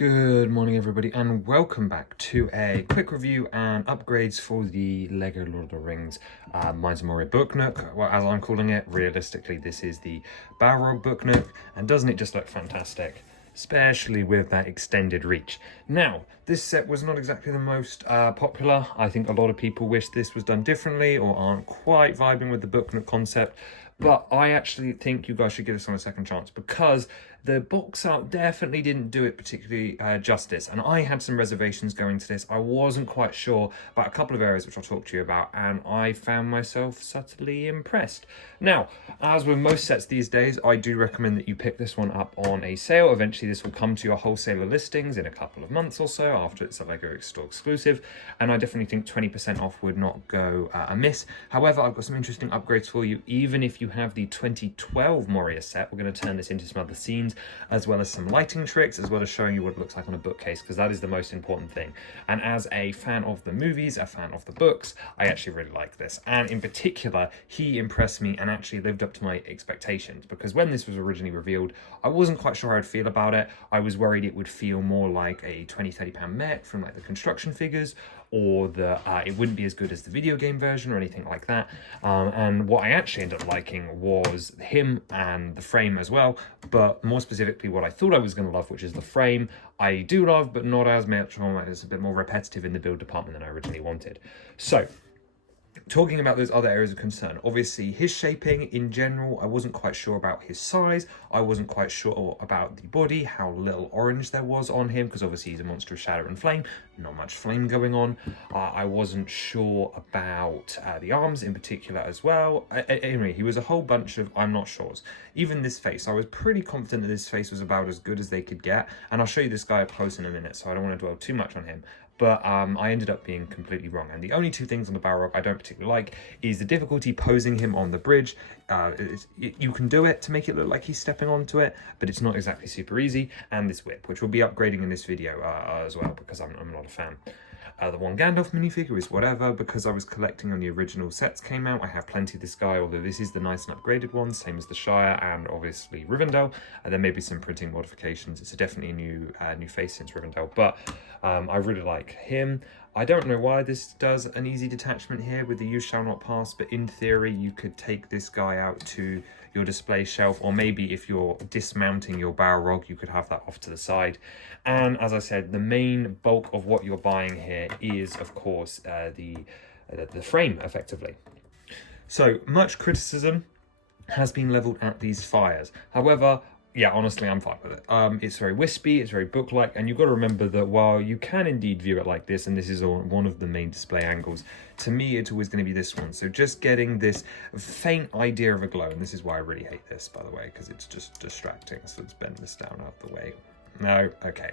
Good morning everybody and welcome back to a quick review and upgrades for the LEGO Lord of the Rings Mine's Moria booknook. Well, as I'm calling it, realistically this is the Balrog booknook, and doesn't it just look fantastic? Especially with that extended reach. Now, this set was not exactly the most popular. I think a lot of people wish this was done differently or aren't quite vibing with the booknook concept, but I actually think you guys should give this one a second chance because the box art definitely didn't do it particularly justice, and I had some reservations going to this. I wasn't quite sure about a couple of areas which I'll talk to you about, and I found myself subtly impressed. Now, as with most sets these days, I do recommend that you pick this one up on a sale. Eventually this will come to your wholesaler listings in a couple of months or so after it's a LEGO store exclusive, and I definitely think 20% off would not go amiss. However, I've got some interesting upgrades for you. Even if you have the 2012 Moria set, we're going to turn this into some other scenes, as well as some lighting tricks, as well as showing you what it looks like on a bookcase, because that is the most important thing. And as a fan of the movies, a fan of the books, I actually really like this. And in particular, he impressed me and actually lived up to my expectations, because when this was originally revealed, I wasn't quite sure how I'd feel about it. I was worried it would feel more like a £20–30 mech from like the construction figures, or it wouldn't be as good as the video game version or anything like that. And what I actually ended up liking was him and the frame as well, but more specifically what I thought I was going to love, which is the frame. I do love, but not as much. It's a bit more repetitive in the build department than I originally wanted. So, talking about those other areas of concern, obviously his shaping in general, I wasn't quite sure about his size. I wasn't quite sure about the body, how little orange there was on him, because obviously he's a monster of shadow and flame, not much flame going on. I wasn't sure about the arms in particular as well. Anyway, he was a whole bunch of I'm not sures. Even this face, I was pretty confident that this face was about as good as they could get, and I'll show you this guy up close in a minute, so I don't want to dwell too much on him. But I ended up being completely wrong. And the only two things on the Balrog I don't particularly like is the difficulty posing him on the bridge. You can do it to make it look like he's stepping onto it, but it's not exactly super easy. And this whip, which we'll be upgrading in this video as well, because I'm not a fan. The one Gandalf minifigure is whatever, because I was collecting when the original sets came out. I have plenty of this guy, although this is the nice and upgraded one, same as the Shire and obviously Rivendell. And there may be some printing modifications. It's definitely a new face since Rivendell, but I really like him. I don't know why this does an easy detachment here with the "you shall not pass," but in theory you could take this guy out to your display shelf, or maybe if you're dismounting your Balrog, you could have that off to the side. And as I said, the main bulk of what you're buying here is, of course, the frame, effectively. So much criticism has been leveled at these fires. However, yeah, honestly, I'm fine with it. It's very wispy, it's very book-like, and you've got to remember that while you can indeed view it like this, and this is one of the main display angles, to me it's always going to be this one. So just getting this faint idea of a glow, and this is why I really hate this, by the way, because it's just distracting. So let's bend this down out of the way. No, okay.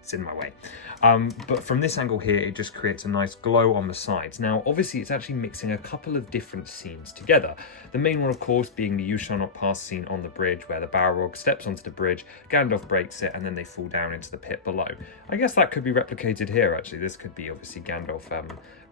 It's in my way. But from this angle here, it just creates a nice glow on the sides. Now, obviously, it's actually mixing a couple of different scenes together. The main one, of course, being the "you shall not pass" scene on the bridge, where the Balrog steps onto the bridge, Gandalf breaks it, and then they fall down into the pit below. I guess that could be replicated here, actually. This could be, obviously, Gandalf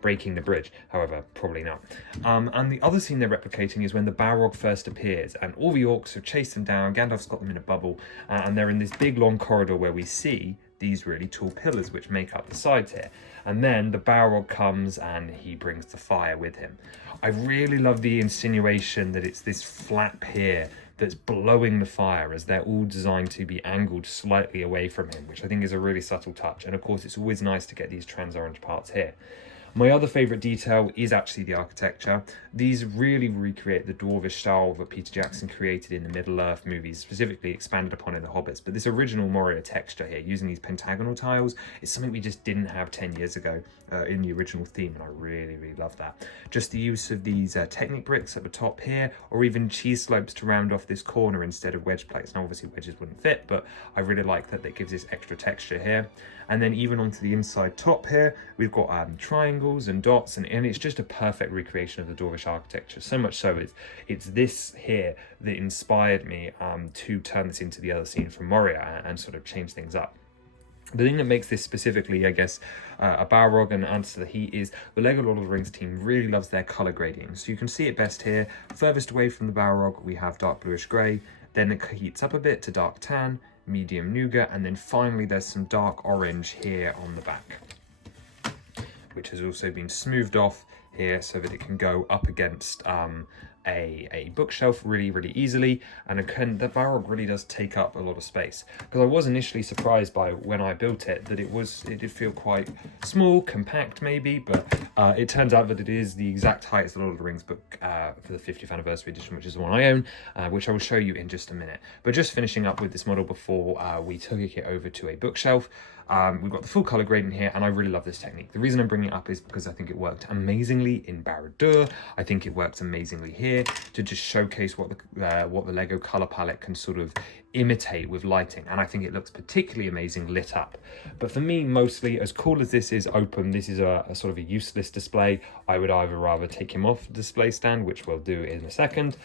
breaking the bridge. However, probably not. And the other scene they're replicating is when the Balrog first appears, and all the orcs have chased them down. Gandalf's got them in a bubble, and they're in this big, long corridor where we see these really tall pillars which make up the sides here. And then the Balrog comes and he brings the fire with him. I really love the insinuation that it's this flap here that's blowing the fire, as they're all designed to be angled slightly away from him, which I think is a really subtle touch. And of course, it's always nice to get these trans-orange parts here. My other favourite detail is actually the architecture. These really recreate the dwarvish style that Peter Jackson created in the Middle-earth movies, specifically expanded upon in The Hobbits. But this original Moria texture here, using these pentagonal tiles, is something we just didn't have 10 years ago in the original theme, and I really, really love that. Just the use of these Technic bricks at the top here, or even cheese slopes to round off this corner instead of wedge plates. Now, obviously, wedges wouldn't fit, but I really like that gives this extra texture here. And then even onto the inside top here, we've got triangles and dots, and it's just a perfect recreation of the dwarvish architecture. So much so, it's this here that inspired me to turn this into the other scene from Moria and sort of change things up. The thing that makes this specifically, I guess, a Balrog and answer the heat is the LEGO Lord of the Rings team really loves their colour grading. So you can see it best here. Furthest away from the Balrog, we have dark bluish grey. Then it heats up a bit to dark tan. medium nougat, and then finally there's some dark orange here on the back, which has also been smoothed off here so that it can go up against a bookshelf really easily. And again, the Balrog really does take up a lot of space, because I was initially surprised by when I built it that it did feel quite small, compact maybe, but it turns out that it is the exact height as the Lord of the Rings book for the 50th anniversary edition, which is the one I own, which I will show you in just a minute. But just finishing up with this model before we took it over to a bookshelf. We've got the full color grading here, and I really love this technique. The reason I'm bringing it up is because I think it worked amazingly in Barad-dûr. I think it works amazingly here to just showcase what the Lego color palette can sort of imitate with lighting, and I think it looks particularly amazing lit up. But for me, mostly, as cool as this is open, this is a sort of a useless display. I would either rather take him off the display stand, which we'll do in a second,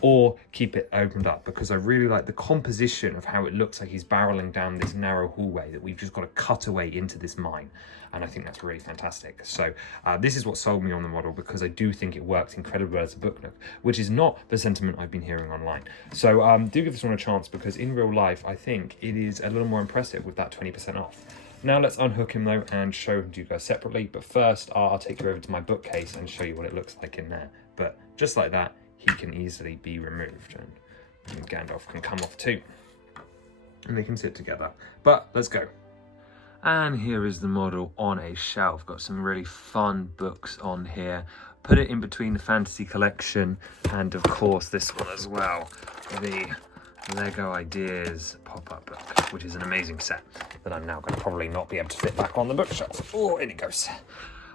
or keep it opened up, because I really like the composition of how it looks like he's barreling down this narrow hallway that we've just got to cut away into this mine, and I think that's really fantastic. So this is what sold me on the model, because I do think it works incredibly well as a book nook, which is not the sentiment I've been hearing online. So do give this one a chance, because in real life I think it is a little more impressive with that 20% off. Now let's unhook him though and show him to you guys separately, but first I'll take you over to my bookcase and show you what it looks like in there. But just like that, he can easily be removed, and Gandalf can come off too, and they can sit together. But let's go. And here is the model on a shelf. Got some really fun books on here. Put it in between the fantasy collection and of course this one as well, the Lego Ideas pop-up book, which is an amazing set that I'm now going to probably not be able to fit back on the bookshelf. Oh, in it goes.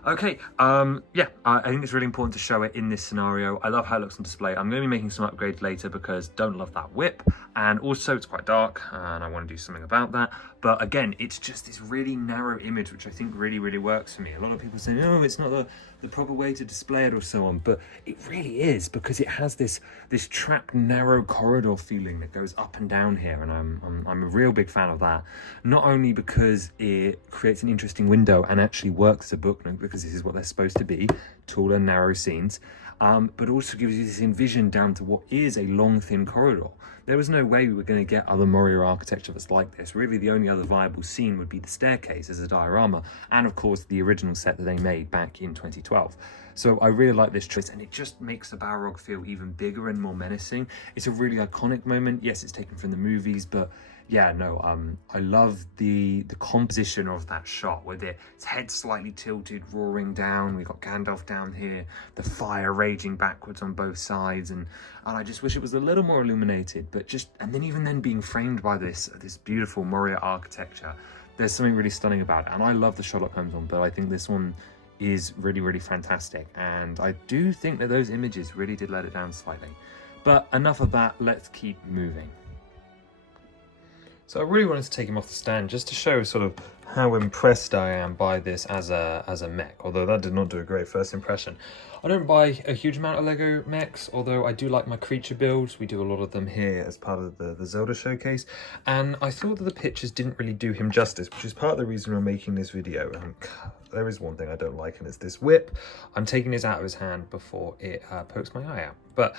Okay, yeah, I think it's really important to show it in this scenario. I love how it looks on display. I'm going to be making some upgrades later because don't love that whip, and also it's quite dark and I want to do something about that. But again, it's just this really narrow image, which I think really works for me. A lot of people say, oh, it's not the proper way to display it or so on, but it really is, because it has this trapped narrow corridor feeling that goes up and down here, and I'm a real big fan of that. Not only because it creates an interesting window and actually works as a book nook, because this is what they're supposed to be, taller, narrow scenes, but also gives you this envision down to what is a long, thin corridor. There was no way we were going to get other Moria architecture that's like this. Really, the only other viable scene would be the staircase as a diorama, and of course the original set that they made back in 2012. So I really like this choice, and it just makes the Balrog feel even bigger and more menacing. It's a really iconic moment. Yes, it's taken from the movies, but yeah, no, I love the composition of that shot with its head slightly tilted, roaring down. We've got Gandalf down here, the fire raging backwards on both sides, and I just wish it was a little more illuminated, but and then even then being framed by this beautiful Moria architecture, there's something really stunning about it. And I love the Sherlock Holmes one, but I think this one is really fantastic, and I do think that those images really did let it down slightly. But enough of that, let's keep moving. So I really wanted to take him off the stand just to show sort of how impressed I am by this as a mech, although that did not do a great first impression. I don't buy a huge amount of Lego mechs, although I do like my creature builds. We do a lot of them here as part of the Zelda showcase, and I thought that the pictures didn't really do him justice, which is part of the reason I'm making this video. There is one thing I don't like, and it's this whip. I'm taking this out of his hand before it pokes my eye out. But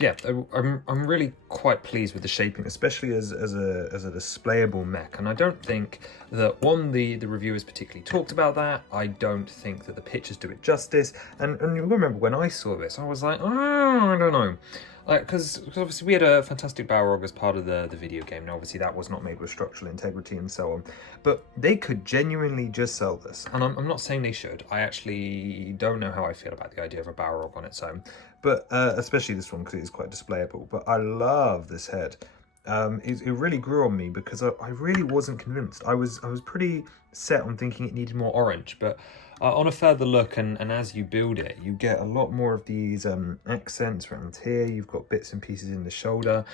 yeah, I'm really quite pleased with the shaping, especially as a displayable mech. And I don't think that the reviewers particularly talked about that. I don't think that the pictures do it justice. And you remember when I saw this, I was like, oh, I don't know. Like, because obviously we had a fantastic Balrog as part of the video game, and obviously that was not made with structural integrity and so on. But they could genuinely just sell this, and I'm not saying they should. I actually don't know how I feel about the idea of a Balrog on its own, but especially this one because it is quite displayable. But I love this head. It really grew on me because I really wasn't convinced. I was pretty set on thinking it needed more orange, but on a further look and as you build it, you get a lot more of these accents around here. You've got bits and pieces in the shoulder.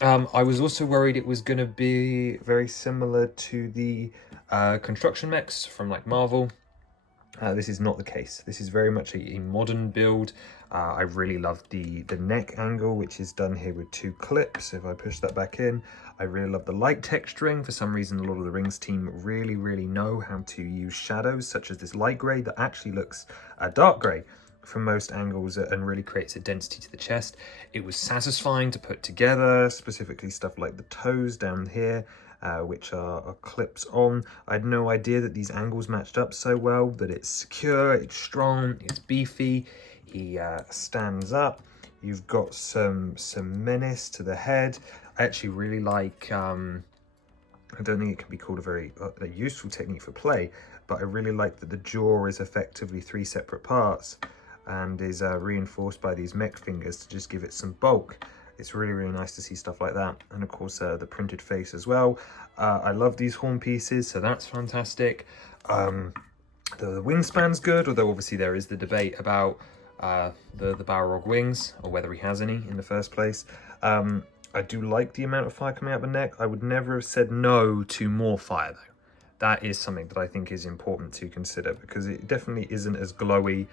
I was also worried it was going to be very similar to the construction mechs from like Marvel. This is not the case. This is very much a modern build. I really love the neck angle, which is done here with 2 clips. If I push that back in, I really love the light texturing. For some reason, the Lord of the Rings team really know how to use shadows, such as this light grey that actually looks dark grey. from most angles and really creates a density to the chest. It was satisfying to put together, specifically stuff like the toes down here, which are clips on. I had no idea that these angles matched up so well, but it's secure, it's strong, it's beefy. He stands up. You've got some menace to the head. I actually really like, I don't think it can be called a very useful technique for play, but I really like that the jaw is effectively 3 separate parts and is reinforced by these mech fingers to just give it some bulk. It's really, really nice to see stuff like that. And of course, the printed face as well. I love these horn pieces, so that's fantastic. The wingspan's good, although obviously there is the debate about the Balrog wings, or whether he has any in the first place. I do like the amount of fire coming out the neck. I would never have said no to more fire though. That is something that I think is important to consider, because it definitely isn't as glowy.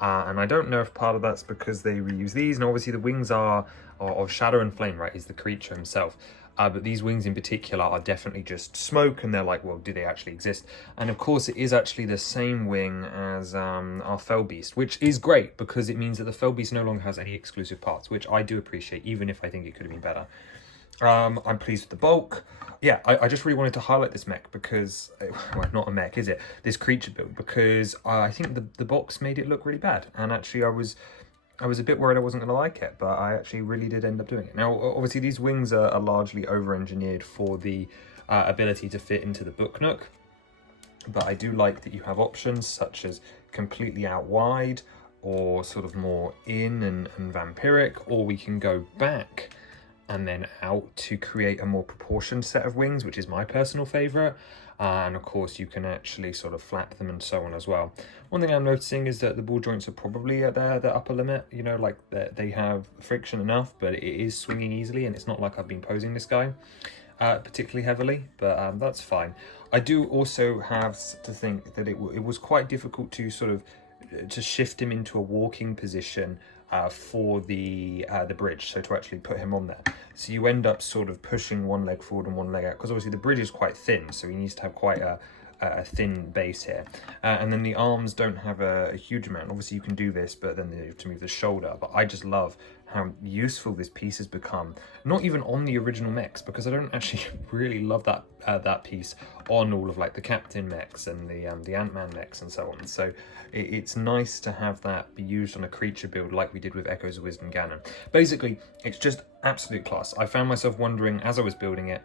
And I don't know if part of that's because they reuse these, and obviously the wings are of shadow and flame, right, is the creature himself. But these wings in particular are definitely just smoke, and they're like, well, do they actually exist? And of course it is actually the same wing as our Fell Beast, which is great because it means that the Fell Beast no longer has any exclusive parts, which I do appreciate, even if I think it could have been better. I'm pleased with the bulk. Yeah, I just really wanted to highlight this mech because, well, not a mech, is it? This creature build, because I think the box made it look really bad. And actually I was a bit worried I wasn't going to like it, but I actually really did end up doing it. Now, obviously these wings are largely over-engineered for the ability to fit into the booknook. But I do like that you have options such as completely out wide, or sort of more in and vampiric, or we can go back and then out to create a more proportioned set of wings, which is my personal favorite. And of course you can actually sort of flap them and so on as well. One thing I'm noticing is that the ball joints are probably at their upper limit, you know, like they have friction enough, but it is swinging easily, and it's not like I've been posing this guy particularly heavily, but that's fine. I do also have to think that it was quite difficult to sort of to shift him into a walking position for the bridge, so to actually put him on there. So you end up sort of pushing one leg forward and one leg out, because obviously the bridge is quite thin, so he needs to have quite a thin base here. And then the arms don't have a huge amount. Obviously you can do this, but then you have to move the shoulder. But I just love how useful this piece has become, not even on the original mechs, because I don't actually really love that piece on all of like the Captain mechs and the Ant-Man mechs and so on. So it's nice to have that be used on a creature build like we did with Echoes of Wisdom Ganon. Basically, it's just absolute class. I found myself wondering as I was building it,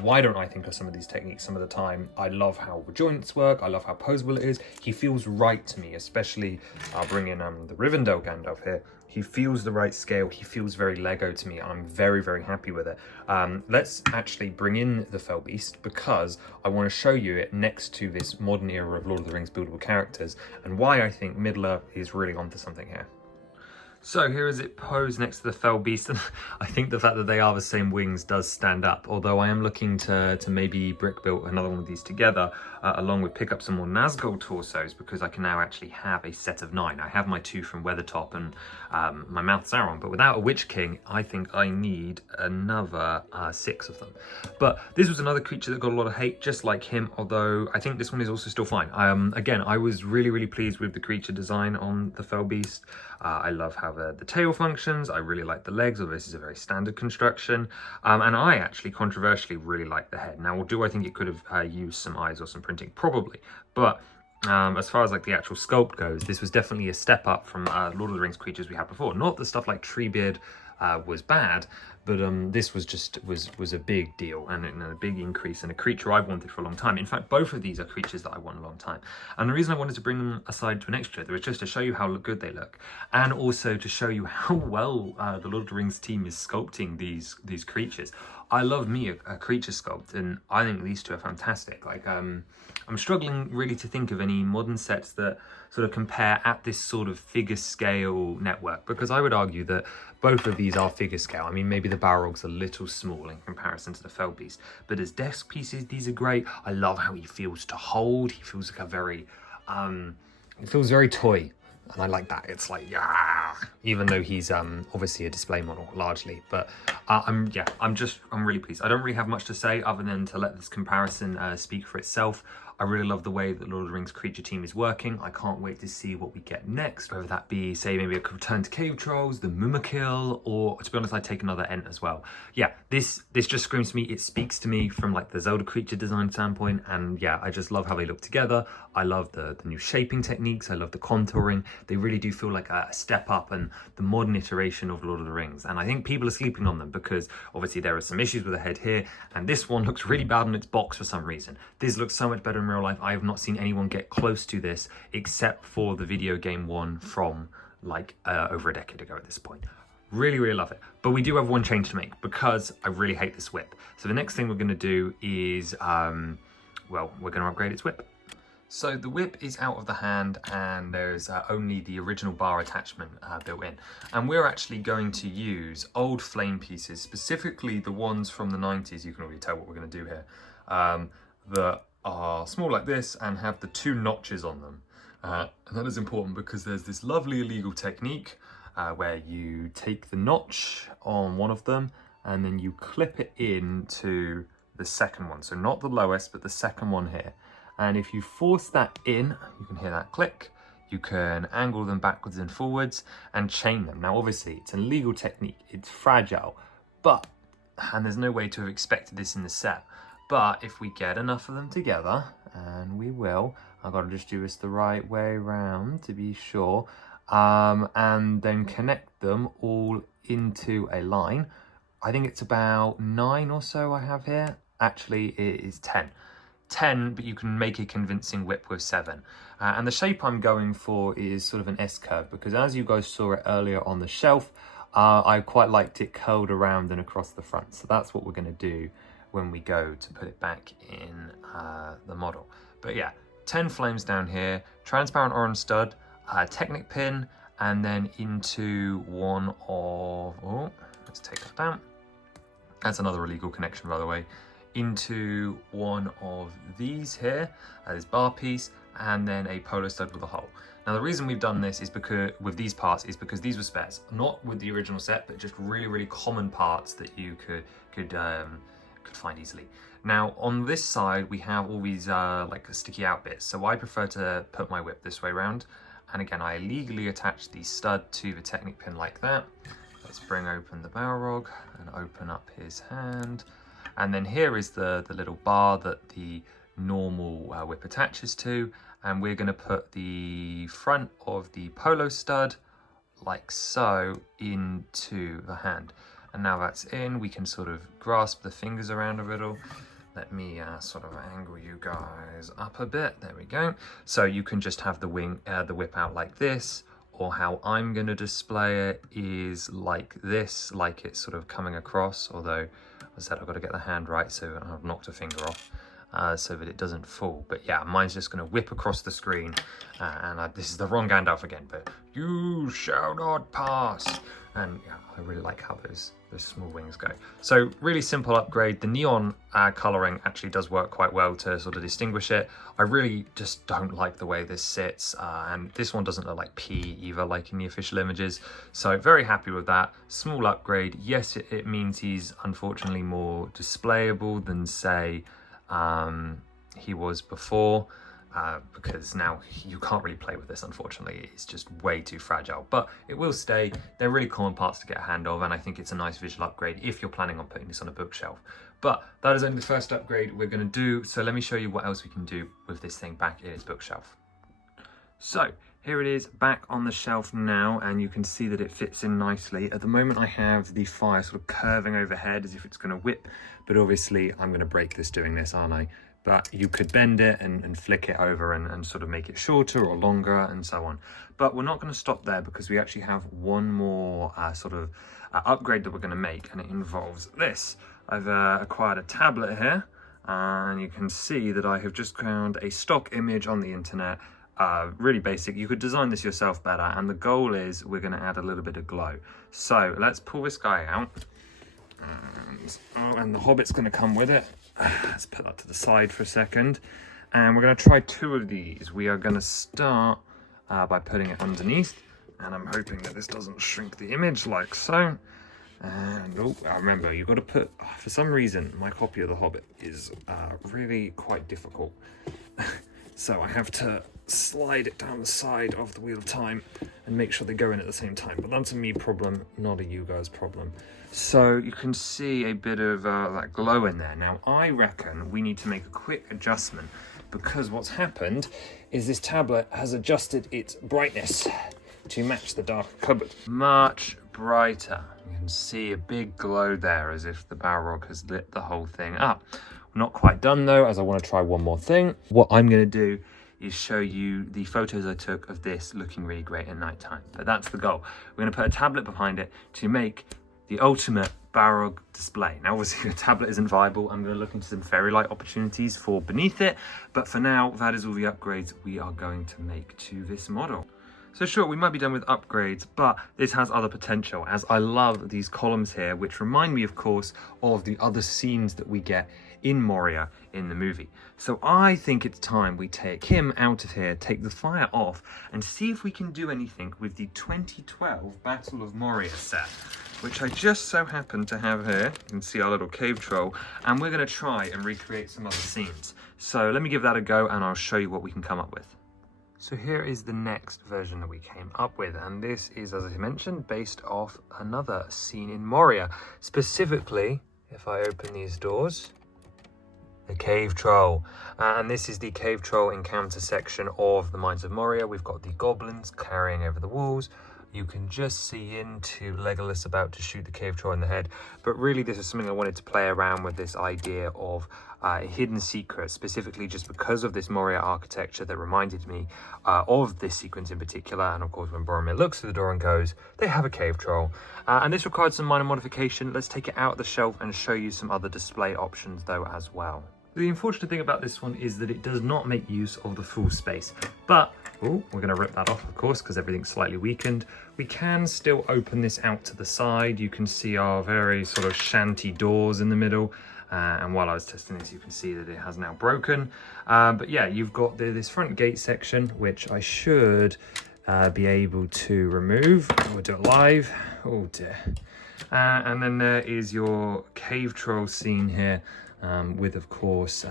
why don't I think of some of these techniques some of the time? I love how the joints work. I love how posable it is. He feels right to me, especially I'll bring in the Rivendell Gandalf here. He feels the right scale. He feels very Lego to me. I'm very, very happy with it. Let's actually bring in the Fell Beast, because I want to show you it next to this modern era of Lord of the Rings buildable characters, and why I think Middler is really onto something here. So here is it posed next to the Fell Beast, and I think the fact that they are the same wings does stand up, although I am looking to maybe brick build another one of these together, along with pick up some more Nazgul torsos, because I can now actually have a set of 9. I have my 2 from Weathertop and my Mouth Sauron, but without a Witch King, I think I need another 6 of them. But this was another creature that got a lot of hate, just like him, although I think this one is also still fine. Again, I was really, really pleased with the creature design on the Fell Beast. I love how the tail functions. I really like the legs, although this is a very standard construction. And I actually, controversially, really like the head. Now, do I think it could have used some eyes or some printing? Probably. But as far as like the actual sculpt goes, this was definitely a step up from Lord of the Rings creatures we had before. Not the stuff like Treebeard was bad, but this was just was a big deal and a big increase, and a creature I've wanted for a long time. In fact, both of these are creatures that I want a long time, and the reason I wanted to bring them aside to an extra was just to show you how good they look, and also to show you how well the Lord of the Rings team is sculpting these creatures. I love me a creature sculpt, and I think these two are fantastic. Like I'm struggling really to think of any modern sets that sort of compare at this sort of figure scale network, because I would argue that both of these are figure scale. I mean, maybe the Balrog's a little small in comparison to the Fell Beast, but as desk pieces, these are great. I love how he feels to hold. He feels like a very, it feels very toy. And I like that. It's like, yeah, even though he's obviously a display model largely, but I'm really pleased. I don't really have much to say other than to let this comparison speak for itself. I really love the way that Lord of the Rings creature team is working. I can't wait to see what we get next, whether that be, say, maybe a return to cave trolls, the Mumakil, or to be honest, I'd take another Ent as well. Yeah, this just screams to me, it speaks to me from like the Zelda creature design standpoint, and yeah, I just love how they look together. I love the new shaping techniques, I love the contouring. They really do feel like a step up and the modern iteration of Lord of the Rings, and I think people are sleeping on them because obviously there are some issues with the head here, and this one looks really bad on its box for some reason. This looks so much better in real life. I have not seen anyone get close to this except for the video game one from like over a decade ago at this point. Really, really love it. But we do have one change to make because I really hate this whip. So the next thing we're going to do is, well, we're going to upgrade its whip. So the whip is out of the hand and there's only the original bar attachment built in. And we're actually going to use old flame pieces, specifically the ones from the 90s. You can already tell what we're going to do here. That are small like this and have the 2 notches on them. And that is important because there's this lovely illegal technique where you take the notch on one of them and then you clip it into the second one. So not the lowest, but the second one here. And if you force that in, you can hear that click. You can angle them backwards and forwards and chain them. Now, obviously, it's an illegal technique. It's fragile, but, and there's no way to have expected this in the set, but if we get enough of them together, and we will, I've got to just do this the right way around to be sure, and then connect them all into a line. I think it's about 9 or so I have here. Actually, it is 10. 10, but you can make a convincing whip with 7. And the shape I'm going for is sort of an S-curve, because as you guys saw it earlier on the shelf, I quite liked it curled around and across the front. So that's what we're going to do when we go to put it back in the model. But yeah, 10 flames down here, transparent orange stud, Technic pin, and then into one of, oh, let's take that down. That's another illegal connection, by the way. Into one of these here, this bar piece, and then a polo stud with a hole. Now the reason we've done this is because with these parts is because these were spares, not with the original set, but just really, really common parts that you could find easily. Now on this side we have all these like sticky out bits, so I prefer to put my whip this way around, and again I illegally attach the stud to the Technic pin like that. Let's bring open the Balrog and open up his hand. And then here is the little bar that the normal whip attaches to. And we're going to put the front of the polo stud, like so, into the hand. And now that's in, we can sort of grasp the fingers around a little. Let me sort of angle you guys up a bit. There we go. So you can just have the whip out like this, or how I'm going to display it is like this, like it's sort of coming across, although I said I've got to get the hand right, so I've knocked a finger off so that it doesn't fall. But yeah, mine's just going to whip across the screen, and this is the wrong Gandalf again, but you shall not pass. And yeah, I really like how those small wings go. So really simple upgrade. The neon colouring actually does work quite well to sort of distinguish it. I really just don't like the way this sits, and this one doesn't look like P either, like in the official images. So very happy with that. Small upgrade. Yes, it means he's unfortunately more displayable than say he was before. Because now you can't really play with this, unfortunately. It's just way too fragile, but it will stay. They're really common parts to get a hand of, and I think it's a nice visual upgrade if you're planning on putting this on a bookshelf. But that is only the first upgrade we're going to do, so let me show you what else we can do with this thing back in its bookshelf. So here it is back on the shelf now, and you can see that it fits in nicely. At the moment I have the fire sort of curving overhead as if it's going to whip, but obviously I'm going to break this doing this, aren't I? But you could bend it and flick it over and sort of make it shorter or longer and so on. But we're not going to stop there because we actually have one more sort of upgrade that we're going to make, and it involves this. I've acquired a tablet here, and you can see that I have just found a stock image on the internet. Really basic. You could design this yourself better, and the goal is we're going to add a little bit of glow. So let's pull this guy out. And the Hobbit's going to come with it. Let's put that to the side for a second, and we're going to try 2 of these. We are going to start by putting it underneath, and I'm hoping that this doesn't shrink the image like so. And oh, remember, you've got to put, for some reason my copy of The Hobbit is really quite difficult. So I have to slide it down the side of the Wheel of Time and make sure they go in at the same time. But that's a me problem, not a you guys problem. So you can see a bit of that glow in there. Now I reckon we need to make a quick adjustment, because what's happened is this tablet has adjusted its brightness to match the dark cupboard. Much brighter. You can see a big glow there, as if the Balrog has lit the whole thing up. Not quite done though, as I want to try one more thing. What I'm going to do is show you the photos I took of this looking really great at night time. But that's the goal. We're going to put a tablet behind it to make the ultimate Balrog display. Now obviously the tablet isn't viable. I'm going to look into some fairy light opportunities for beneath it. But for now, that is all the upgrades we are going to make to this model. So sure, we might be done with upgrades, but this has other potential, as I love these columns here, which remind me, of course, of the other scenes that we get in Moria in the movie. So I think it's time we take him out of here, take the fire off, and see if we can do anything with the 2012 Battle of Moria set, which I just so happen to have here. You can see our little cave troll, and we're going to try and recreate some other scenes. So let me give that a go, and I'll show you what we can come up with. So here is the next version that we came up with, and this is, as I mentioned, based off another scene in Moria. Specifically, if I open these doors, the cave troll. And this is the cave troll encounter section of the Mines of Moria. We've got the goblins carrying over the walls. You can just see into Legolas about to shoot the cave troll in the head. But really, this is something I wanted to play around with, this idea of hidden secrets, specifically just because of this Moria architecture that reminded me of this sequence in particular. And of course, when Boromir looks through the door and goes, they have a cave troll. And this required some minor modification. Let's take it out of the shelf and show you some other display options though as well. The unfortunate thing about this one is that it does not make use of the full space, but we're going to rip that off, of course, because everything's slightly weakened. We can still open this out to the side. You can see our very sort of shanty doors in the middle. And while I was testing this, you can see that it has now broken. But yeah, you've got this front gate section, which I should be able to remove. We'll do it live. Oh dear. And then there is your cave troll scene here. With, of course,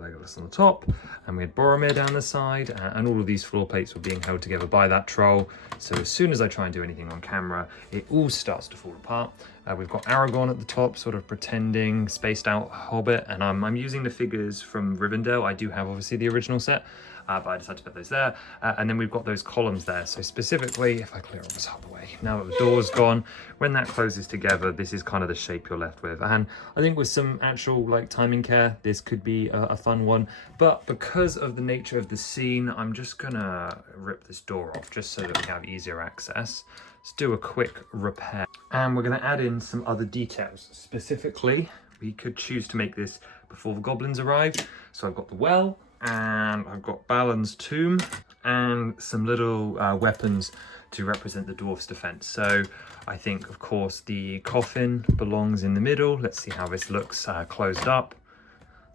Legolas on the top, and we had Boromir down the side, and all of these floor plates were being held together by that troll. So as soon as I try and do anything on camera, it all starts to fall apart. We've got Aragorn at the top, sort of pretending spaced out hobbit, and I'm using the figures from Rivendell. I do have obviously the original set, but I decided to put those there. And then we've got those columns there. So specifically, if I clear all this out of the way, now that the door's gone, when that closes together, this is kind of the shape you're left with. And I think with some actual like timing care, this could be a fun one. But because of the nature of the scene, I'm just gonna rip this door off just so that we have easier access. Let's do a quick repair. And we're gonna add in some other details. Specifically, we could choose to make this before the goblins arrive. So I've got the well, and I've got Balin's tomb, and some little weapons to represent the dwarf's defense. So I think, of course, the coffin belongs in the middle. Let's see how this looks closed up.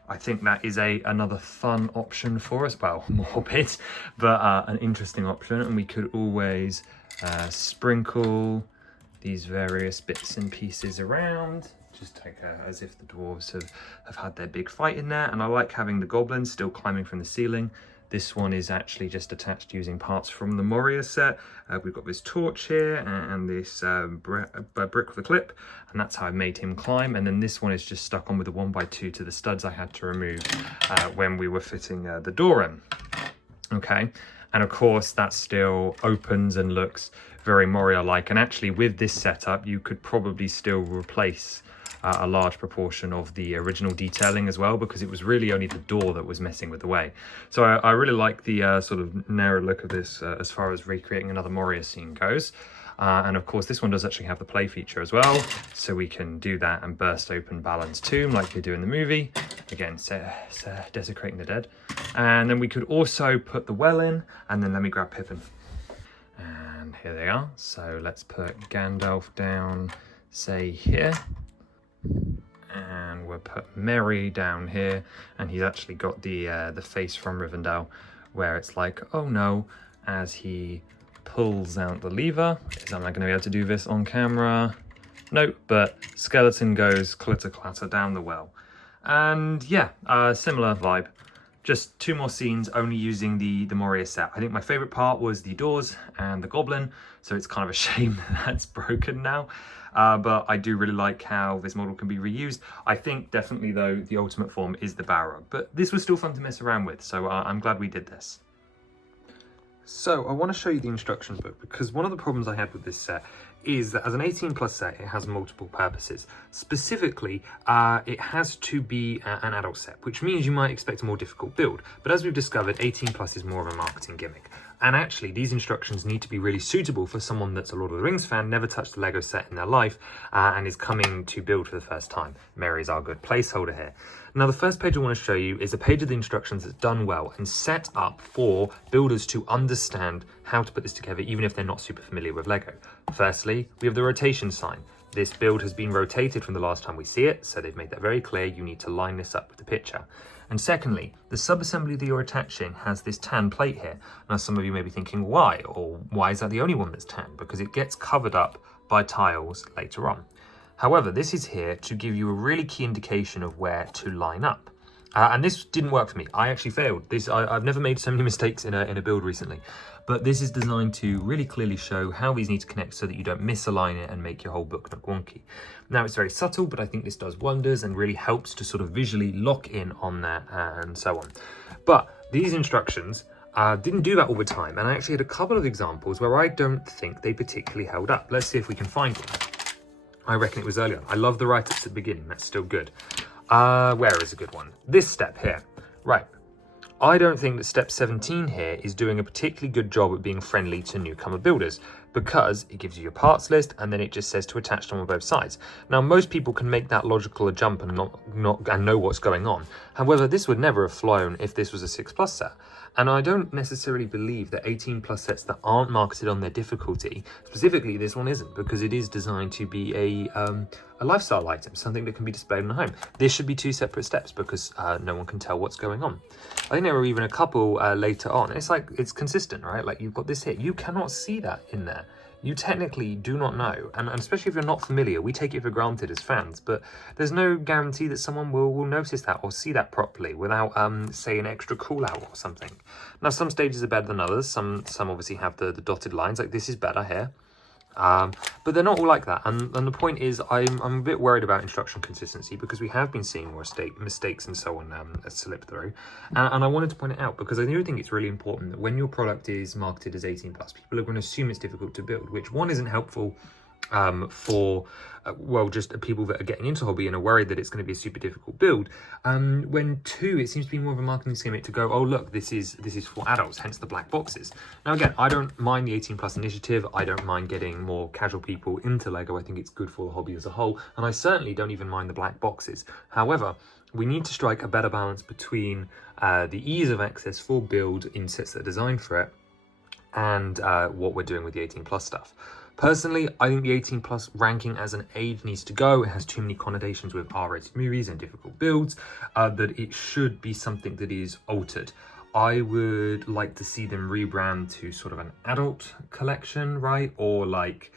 I think that is another fun option for us. Well, morbid, but an interesting option. And we could always sprinkle these various bits and pieces around, just like as if the dwarves have had their big fight in there. And I like having the goblins still climbing from the ceiling. This one is actually just attached using parts from the Moria set. We've got this torch here and this brick with a clip, and that's how I made him climb. And then this one is just stuck on with a 1x2 to the studs I had to remove when we were fitting the door in. Okay, and of course that still opens and looks very Moria-like. And actually with this setup, you could probably still replace a large proportion of the original detailing as well, because it was really only the door that was messing with the way. So I really like the sort of narrow look of this as far as recreating another Moria scene goes. And of course this one does actually have the play feature as well, so we can do that and burst open Balin's tomb like they do in the movie. Again, desecrating the dead. And then we could also put the well in, and then let me grab Pippin. And here they are. So let's put Gandalf down, say here. And we'll put Merry down here, and he's actually got the face from Rivendell, where it's like, oh no, as he pulls out the lever. I'm not going to be able to do this on camera. Nope, but skeleton goes clitter clatter down the well. And yeah, similar vibe. just 2 more scenes only using the Moria set. I think my favorite part was the doors and the goblin, so it's kind of a shame that that's broken now. But I do really like how this model can be reused. I think definitely though the ultimate form is the Balrog, but this was still fun to mess around with, so I'm glad we did this. So I want to show you the instruction book, because one of the problems I had with this set is that as an 18+ set, it has multiple purposes. Specifically, it has to be an adult set, which means you might expect a more difficult build. But as we've discovered, 18+ is more of a marketing gimmick. And actually, these instructions need to be really suitable for someone that's a Lord of the Rings fan, never touched a LEGO set in their life, and is coming to build for the first time. Mary's our good placeholder here. Now, the first page I want to show you is a page of the instructions that's done well and set up for builders to understand how to put this together, even if they're not super familiar with LEGO. Firstly, we have the rotation sign. This build has been rotated from the last time we see it, so they've made that very clear. You need to line this up with the picture. And secondly, the sub-assembly that you're attaching has this tan plate here. Now, some of you may be thinking, why? Or why is that the only one that's tan? Because it gets covered up by tiles later on. However, this is here to give you a really key indication of where to line up. And this didn't work for me. I actually failed. I've never made so many mistakes in a build recently. But this is designed to really clearly show how these need to connect so that you don't misalign it and make your whole book look wonky. Now, it's very subtle, but I think this does wonders and really helps to sort of visually lock in on that and so on. But these instructions didn't do that all the time. And I actually had a couple of examples where I don't think they particularly held up. Let's see if we can find one. I reckon it was earlier. I love the write-ups at the beginning. That's still good. Where is a good one? This step here. Right. I don't think that step 17 here is doing a particularly good job at being friendly to newcomer builders, because it gives you your parts list and then it just says to attach them on both sides. Now, most people can make that logical jump and know what's going on. However, this would never have flown if this was a 6+ set. And I don't necessarily believe that 18+ sets that aren't marketed on their difficulty, specifically this one isn't, because it is designed to be a lifestyle item, something that can be displayed in the home. This should be 2 separate steps because no one can tell what's going on. I think there were even a couple later on. It's like, it's consistent, right? Like, you've got this here. You cannot see that in there. You technically do not know, and especially if you're not familiar, we take it for granted as fans, but there's no guarantee that someone will notice that or see that properly without, say, an extra call out or something. Now, some stages are better than others. Some obviously have the dotted lines, like this is better here. But they're not all like that, and the point is I'm a bit worried about instruction consistency, because we have been seeing more mistakes and so on slip through, and I wanted to point it out because I do think it's really important that when your product is marketed as 18+, people are going to assume it's difficult to build, which one isn't helpful for well, just people that are getting into hobby and are worried that it's going to be a super difficult build, when 2, it seems to be more of a marketing gimmick to go, oh look, this is for adults, hence the black boxes. Now again, I don't mind the 18+ initiative. I don't mind getting more casual people into LEGO. I think it's good for the hobby as a whole, and I certainly don't even mind the black boxes. However, we need to strike a better balance between the ease of access for build in sets that are designed for it and what we're doing with the 18+ stuff. Personally, I think the 18+ ranking as an age needs to go. It has too many connotations with R-rated movies and difficult builds, that it should be something that is altered. I would like to see them rebrand to sort of an adult collection, right? Or like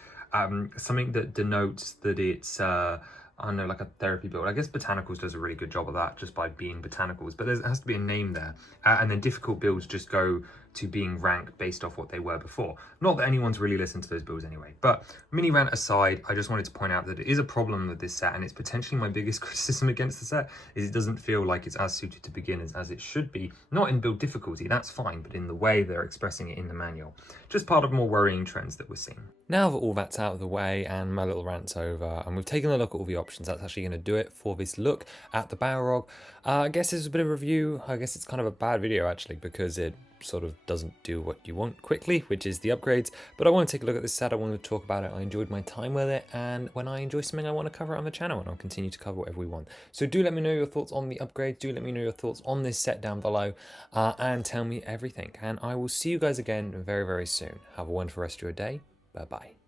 something that denotes that it's I don't know, like a therapy build. I guess Botanicals does a really good job of that just by being Botanicals, but there has to be a name there. And then difficult builds just go to being ranked based off what they were before. Not that anyone's really listened to those builds anyway, but mini rant aside, I just wanted to point out that it is a problem with this set, and it's potentially my biggest criticism against the set, is it doesn't feel like it's as suited to beginners as it should be. Not in build difficulty, that's fine, but in the way they're expressing it in the manual. Just part of more worrying trends that we're seeing. Now that all that's out of the way and my little rant's over, and we've taken a look at all the options, that's actually going to do it for this look at the Balrog. I guess this is a bit of a review. I guess it's kind of a bad video actually, because it sort of doesn't do what you want quickly, which is the upgrades, but I want to take a look at this set. I want to talk about it. I enjoyed my time with it, and when I enjoy something, I want to cover it on the channel, and I'll continue to cover whatever we want. So do let me know your thoughts on the upgrades, do let me know your thoughts on this set down below, and tell me everything, and I will see you guys again very, very soon. Have a wonderful rest of your day. Bye bye.